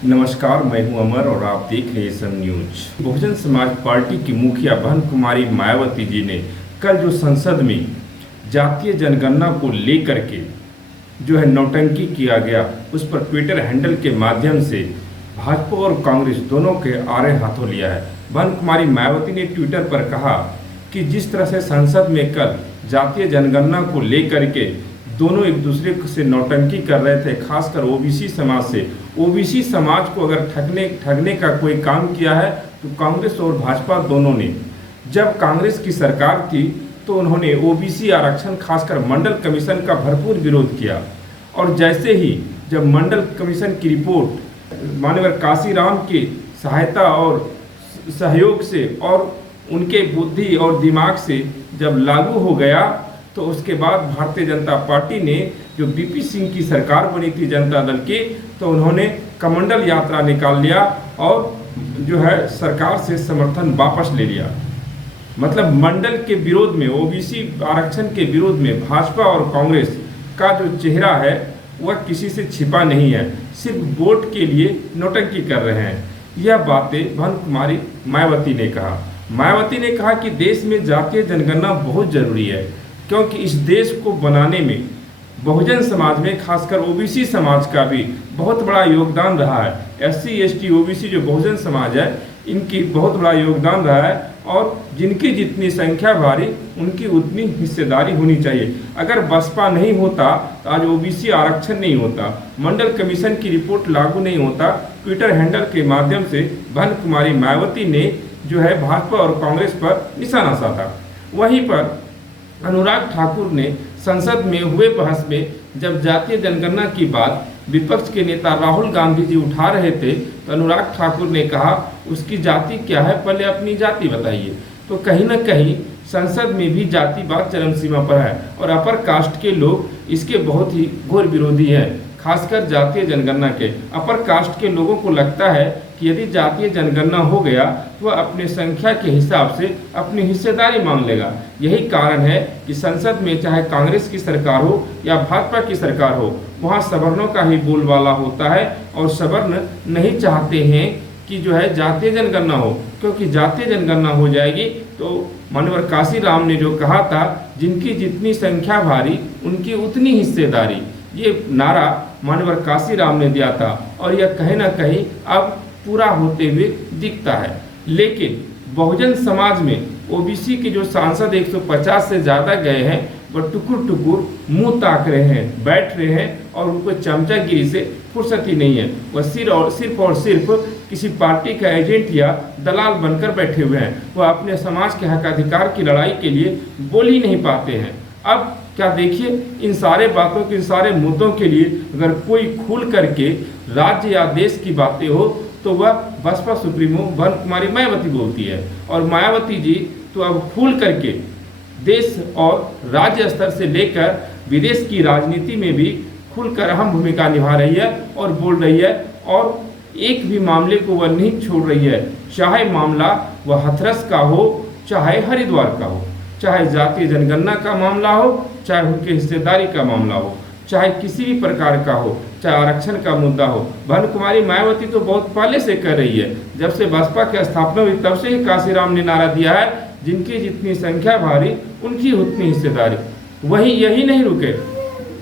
नमस्कार, मैं हूं अमर और आप देख रहे हैं सन न्यूज। बहुजन समाज पार्टी की मुखिया बहन कुमारी मायावती जी ने कल जो संसद में जातीय जनगणना को लेकर के जो है नौटंकी किया गया, उस पर ट्विटर हैंडल के माध्यम से भाजपा और कांग्रेस दोनों के आड़े हाथों लिया है। बहन कुमारी मायावती ने ट्विटर पर कहा कि जिस तरह से संसद में कल जातीय जनगणना को लेकर के दोनों एक दूसरे से नौटंकी कर रहे थे, खासकर ओबीसी समाज से। ओबीसी समाज को अगर ठगने का कोई काम किया है तो कांग्रेस और भाजपा दोनों ने। जब कांग्रेस की सरकार थी तो उन्होंने ओबीसी आरक्षण खासकर मंडल कमीशन का भरपूर विरोध किया, और जैसे ही जब मंडल कमीशन की रिपोर्ट माननीय काशीराम की सहायता और सहयोग से और उनके बुद्धि और दिमाग से जब लागू हो गया, तो उसके बाद भारतीय जनता पार्टी ने जो बीपी सिंह की सरकार बनी थी जनता दल की, तो उन्होंने कमंडल यात्रा निकाल लिया और जो है सरकार से समर्थन वापस ले लिया। मतलब मंडल के विरोध में, ओबीसी आरक्षण के विरोध में भाजपा और कांग्रेस का जो चेहरा है वह किसी से छिपा नहीं है, सिर्फ वोट के लिए नौटंकी कर रहे हैं। यह बातें बहन कुमारी मायावती ने कहा। मायावती ने कहा कि देश में जातीय जनगणना बहुत जरूरी है, क्योंकि इस देश को बनाने में बहुजन समाज में खासकर ओबीसी समाज का भी बहुत बड़ा योगदान रहा है। एससी, एसटी, ओबीसी जो बहुजन समाज है, इनकी बहुत बड़ा योगदान रहा है, और जिनकी जितनी संख्या भारी उनकी उतनी हिस्सेदारी होनी चाहिए। अगर बसपा नहीं होता तो आज ओबीसी आरक्षण नहीं होता, मंडल कमीशन की रिपोर्ट लागू नहीं होता। ट्विटर हैंडल के माध्यम से बहन कुमारी मायावती ने जो है भाजपा और कांग्रेस पर निशाना साधा। वहीं पर अनुराग ठाकुर ने संसद में हुए बहस में जब जातीय जनगणना की बात विपक्ष के नेता राहुल गांधी जी उठा रहे थे, तो अनुराग ठाकुर ने कहा उसकी जाति क्या है, पहले अपनी जाति बताइए। तो कहीं ना कहीं संसद में भी जातिवाद चरम सीमा पर है, और अपर कास्ट के लोग इसके बहुत ही घोर विरोधी हैं, खासकर जातीय जनगणना के। अपर कास्ट के लोगों को लगता है कि यदि जातीय जनगणना हो गया तो वह अपने संख्या के हिसाब से अपनी हिस्सेदारी मांग लेगा। यही कारण है कि संसद में चाहे कांग्रेस की सरकार हो या भाजपा की सरकार हो, वहाँ सवर्णों का ही बोलबाला होता है, और सवर्ण नहीं चाहते हैं कि जो है जातीय जनगणना हो, क्योंकि जातीय जनगणना हो जाएगी तो माननीय काशीराम ने जो कहा था, जिनकी जितनी संख्या भारी उनकी उतनी हिस्सेदारी, ये नारा माननीय काशीराम ने दिया था, और यह कहीं ना कहीं अब पूरा होते हुए दिखता है। लेकिन बहुजन समाज में ओबीसी के जो सांसद 150 से ज़्यादा गए हैं, वह टुकुर टुकुर मुंह ताक रहे हैं, बैठ रहे हैं, और उनको चमचागिरी से फुर्सत ही नहीं है। वह सिर्फ और सिर्फ किसी पार्टी का एजेंट या दलाल बनकर बैठे हुए हैं। वह अपने समाज के हक अधिकार की लड़ाई के लिए बोल ही नहीं पाते हैं। अब क्या देखिए, इन सारे बातों के, इन सारे मुद्दों के लिए अगर कोई खुल करके राज्य या देश की बातें हो तो वह बसपा सुप्रीमो बहन कुमारी मायावती बोलती है। और मायावती जी तो अब खुल करके देश और राज्य स्तर से लेकर विदेश की राजनीति में भी खुलकर अहम भूमिका निभा रही है और बोल रही है, और एक भी मामले को वह नहीं छोड़ रही है। चाहे मामला वह हाथरस का हो, चाहे हरिद्वार का हो, चाहे जातीय जनगणना का मामला हो, चाहे उनके हिस्सेदारी का मामला हो, चाहे किसी भी प्रकार का हो, चाहे आरक्षण का मुद्दा हो। बहन कुमारी मायावती तो बहुत पहले से कर रही है, जब से बसपा की स्थापना हुई तब से ही काशीराम ने नारा दिया है, जिनकी जितनी संख्या भारी उनकी उतनी हिस्सेदारी। वही यही नहीं रुके,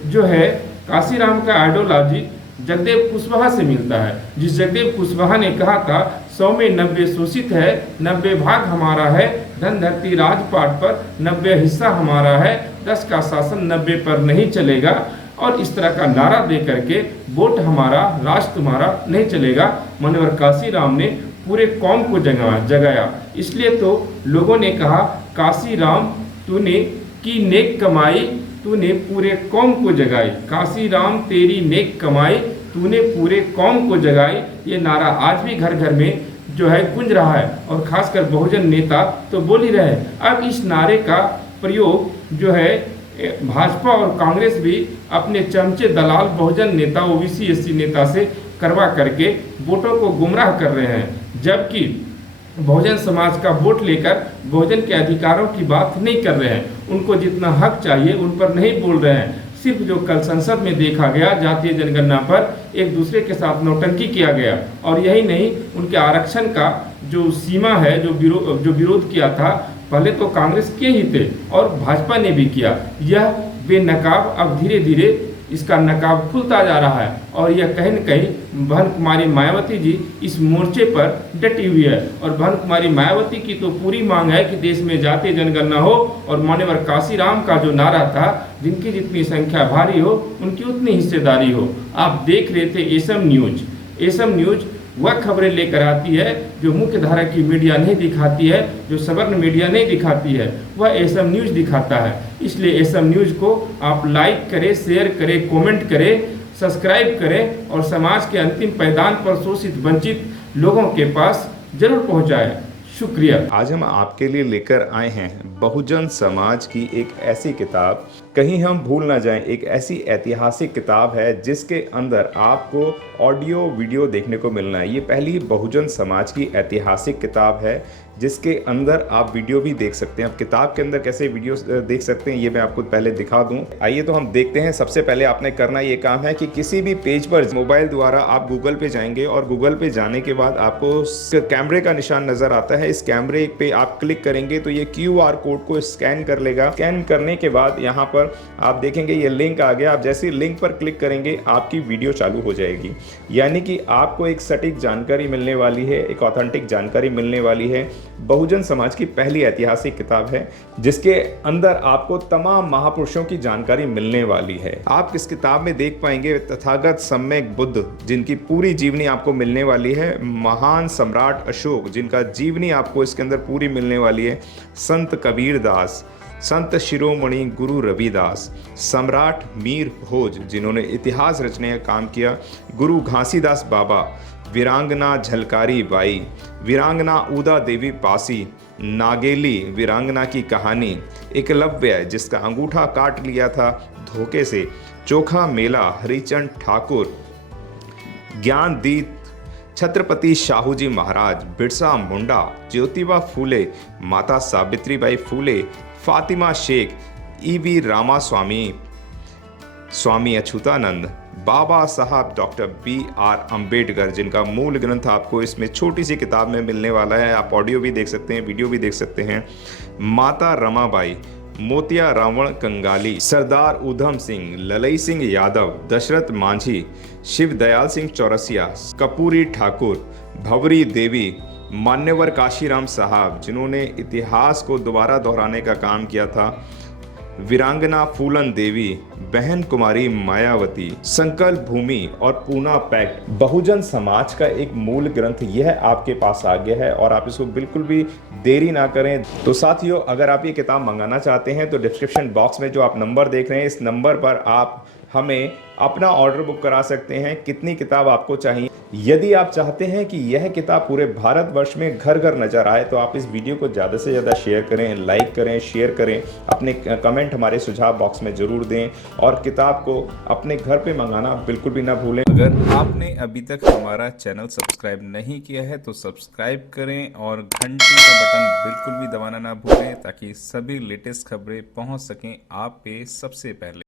जो है काशीराम का आइडियोलॉजी जगदेव कुशवाहा से मिलता है, जिस जगदेव कुशवाहा ने कहा था 100 में 90 शोषित है, 90 भाग हमारा है, धन धरती राजपाट पर 90 हिस्सा हमारा है, 10 का शासन 90 पर नहीं चलेगा, और इस तरह का नारा दे करके वोट हमारा, राज तुम्हारा नहीं चलेगा। माननीय काशीराम ने पूरे कौम को जगाया। इसलिए तो लोगों ने कहा, काशीराम तूने की नेक कमाई, तूने पूरे कौम को जगाई। काशीराम तेरी नेक कमाई, तूने पूरे कौम को जगाई। ये नारा आज भी घर घर में जो है गूंज रहा है, और खासकर बहुजन नेता तो बोल ही रहे हैं। अब इस नारे का प्रयोग जो है भाजपा और कांग्रेस भी अपने चमचे दलाल बहुजन नेता, ओबीसी एससी नेता से करवा करके वोटों को गुमराह कर रहे हैं, जबकि बहुजन समाज का वोट लेकर बहुजन के अधिकारों की बात नहीं कर रहे हैं। उनको जितना हक चाहिए उन पर नहीं बोल रहे हैं, सिर्फ जो कल संसद में देखा गया जातीय जनगणना पर एक दूसरे के साथ नौटंकी किया गया, और यही नहीं, उनके आरक्षण का जो सीमा है, जो विरोध किया था, पहले तो कांग्रेस के ही थे और भाजपा ने भी किया। यह बेनकाब अब धीरे धीरे इसका नकाब खुलता जा रहा है, और यह कहीं न कहीं बहन कुमारी मायावती जी इस मोर्चे पर डटी हुई है। और बहन कुमारी मायावती की तो पूरी मांग है कि देश में जातीय जनगणना हो, और मान्यवर काशीराम का जो नारा था, जिनकी जितनी संख्या भारी हो उनकी उतनी हिस्सेदारी हो। आप देख रहे थे एसएम न्यूज। एसएम न्यूज वह खबरें लेकर आती है जो मुख्य धारा की मीडिया नहीं दिखाती है, जो सवर्ण मीडिया नहीं दिखाती है, वह एसएम न्यूज दिखाता है। इसलिए एसएम न्यूज को आप लाइक करें, शेयर करें, कमेंट करें, सब्सक्राइब करें, और समाज के अंतिम पायदान पर शोषित वंचित लोगों के पास जरूर पहुंचाएं। शुक्रिया। आज हम आपके लिए लेकर आए हैं बहुजन समाज की एक ऐसी किताब, कहीं हम भूल ना जाएं, एक ऐसी ऐतिहासिक किताब है जिसके अंदर आपको ऑडियो वीडियो देखने को मिलना है। ये पहली बहुजन समाज की ऐतिहासिक किताब है जिसके अंदर आप वीडियो भी देख सकते हैं। अब किताब के अंदर कैसे वीडियो देख सकते हैं ये मैं आपको पहले दिखा दूं। आइए तो हम देखते हैं। सबसे पहले आपने करना ये काम है कि किसी भी पेज पर मोबाइल द्वारा आप गूगल पे जाएंगे, और गूगल पे जाने के बाद आपको कैमरे का निशान नजर आता है। इस कैमरे पे आप क्लिक करेंगे तो ये QR कोड को स्कैन कर लेगा। स्कैन करने के बाद यहाँ पर आप देखेंगे ये लिंक आ गया। आप जैसे लिंक पर क्लिक करेंगे आपकी वीडियो चालू हो जाएगी, यानी कि आपको एक सटीक जानकारी मिलने वाली है, एक ऑथेंटिक जानकारी मिलने वाली है। बहुजन समाज की पहली ऐतिहासिक किताब है जिसके अंदर आपको तमाम महापुरुषों की जानकारी मिलने वाली है। आप इस किताब में देख पाएंगे तथागत सम्यक बुद्ध, जिनकी पूरी जीवनी आपको मिलने वाली है। महान सम्राट अशोक, जिनका जीवनी आपको इसके अंदर पूरी मिलने वाली है। संत कबीर दास, संत शिरोमणि गुरु रविदास, सम्राट मीर भोज, जिन्होंने इतिहास रचने का काम किया। गुरु घासीदास बाबा, वीरांगना झलकारी बाई, वीरांगना उदा देवी पासी, नागेली वीरांगना की कहानी, एकलव्य जिसका अंगूठा काट लिया था धोखे से, चोखा मेला हरिचंद ठाकुर, ज्ञानदीप छत्रपति शाहूजी महाराज, बिरसा मुंडा, ज्योतिबा फूले, माता सावित्रीबाई फूले, फातिमा शेख, EV रामास्वामी, स्वामी अच्युतानंद, बाबा साहब डॉक्टर BR अम्बेडकर, जिनका मूल ग्रंथ आपको इसमें छोटी सी किताब में मिलने वाला है। आप ऑडियो भी देख सकते हैं, वीडियो भी देख सकते हैं। माता रमाबाई, मोतिया रावण कंगाली, सरदार उधम सिंह, ललई सिंह यादव, दशरथ मांझी, शिव दयाल सिंह चौरसिया, कपूरी ठाकुर, भवरी देवी, मान्यवर काशीराम साहब, जिन्होंने इतिहास को दोबारा दोहराने का काम किया था, वीरांगना फूलन देवी, बहन कुमारी मायावती, संकल्प भूमि और पूना पैक्ट। बहुजन समाज का एक मूल ग्रंथ यह आपके पास आ गया है, और आप इसको बिल्कुल भी देरी ना करें। तो साथियों, अगर आप ये किताब मंगाना चाहते हैं तो डिस्क्रिप्शन बॉक्स में जो आप नंबर देख रहे हैं, इस नंबर पर आप हमें अपना ऑर्डर बुक करा सकते हैं। कितनी किताब आपको चाहिए? यदि आप चाहते हैं कि यह किताब पूरे भारतवर्ष में घर घर नजर आए तो आप इस वीडियो को ज़्यादा से ज़्यादा शेयर करें, लाइक करें, शेयर करें, अपने कमेंट हमारे सुझाव बॉक्स में ज़रूर दें, और किताब को अपने घर पे मंगाना बिल्कुल भी ना भूलें। अगर आपने अभी तक हमारा चैनल सब्सक्राइब नहीं किया है तो सब्सक्राइब करें, और घंटी का बटन बिल्कुल भी दबाना ना भूलें, ताकि सभी लेटेस्ट खबरें पहुंच सकें आप पे सबसे पहले।